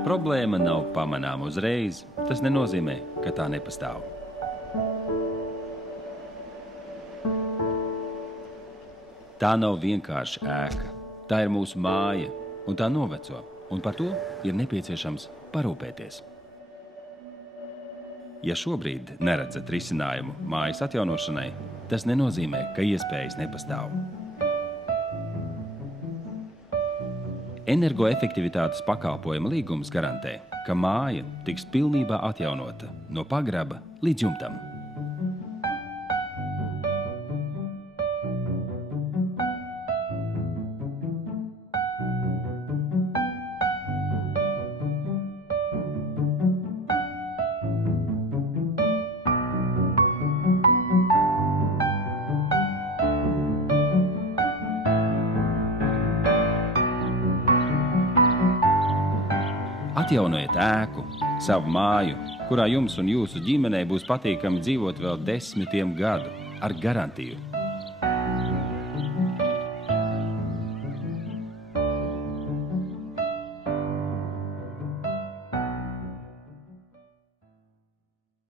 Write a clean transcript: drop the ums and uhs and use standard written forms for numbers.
Ja problēma nav pamanāma uzreiz, tas nenozīmē, ka tā nepastāv. Tā nav vienkārši ēka. Tā ir mūsu māja, un tā noveco, un par to ir nepieciešams parūpēties. Ja šobrīd neredzat risinājumu mājas atjaunošanai, tas nenozīmē, ka iespējas nepastāv. Energoefektivitātes pakalpojuma līgums garantē, ka māja tiks pilnībā atjaunota no pagraba līdz jumtam. Atjaunojiet ēku, savu māju, kurā jums un jūsu ģimenei būs patīkami dzīvot vēl 10 gadu ar garantiju.